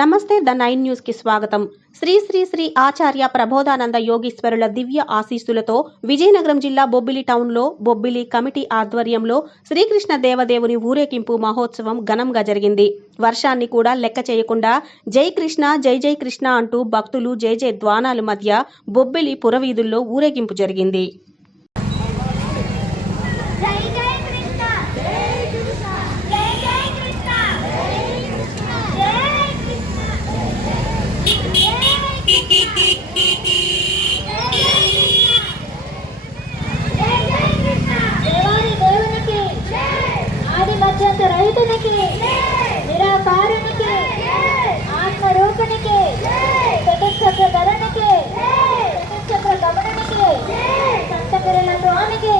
నమస్తే the nine న్యూస్కి స్వాగతం. శ్రీ శ్రీ శ్రీ ఆచార్య ప్రబోధానంద యోగీశ్వరుల దివ్య ఆశీస్సులతో విజయనగరం జిల్లా బొబ్బిలి టౌన్లో బొబ్బిలి కమిటీ ఆధ్వర్యంలో శ్రీకృష్ణ దేవదేవుని ఊరేగింపు మహోత్సవం ఘనంగా జరిగింది. వర్షాన్ని కూడా లెక్క చేయకుండా జై కృష్ణ జై జై కృష్ణ అంటూ భక్తులు జై జై ద్వానాల మధ్య బొబ్బిలి పురవీధుల్లో ఊరేగింపు జరిగింది జై జై కృష్ణ జై కృష్ణ జై జై కృష్ణ జై కృష్ణ జై దేవాది దేవునికి ఆది మధ్యంత నిరాకారునికి ఆత్మరూపునికి చతుశ్చక్ర ధరణికి చతుశ్చక్ర గమనానికి సంతకిరణ స్వామికి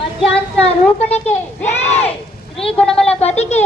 మధ్యాంత్ర రూపునికి శ్రీ గుణముల పతికి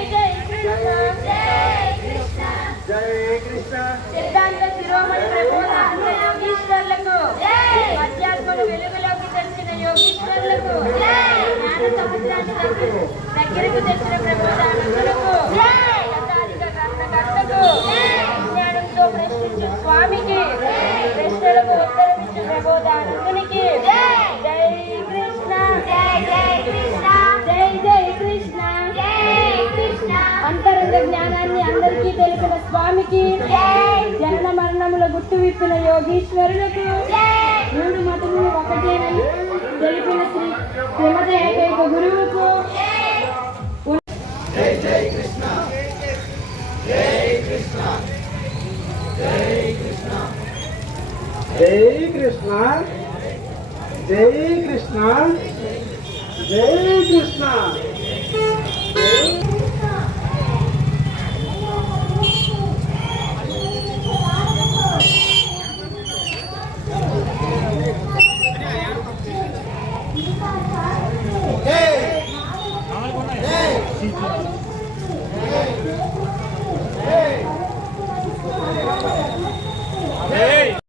జై కృష్ణ సిద్ధాంత శిరోమణి ప్రబోధానంద యోగీశ్వర్లకు అధ్యాత్మను వెలుగులోకి తెచ్చిన యోగీశ్వర్లకు జ్ఞాన సముద్రాన్ని దగ్గరకు తెచ్చిన ప్రబోధానందులకు జ్ఞానంతో ప్రశ్నించు స్వామికి ప్రశ్నలకు ఉత్తరమిచ్చు ప్రబోధానందునికి. జై స్వామికి జనన మరణముల గుట్టు విప్పిన యోగీశ్వరులకు మూడు మతములు ఒకటేనని తెలిపిన శ్రీ శ్రీమత ఏకైక గురువుకు. జై కృష్ణ. జై కృష్ణ. జై కృష్ణ. జై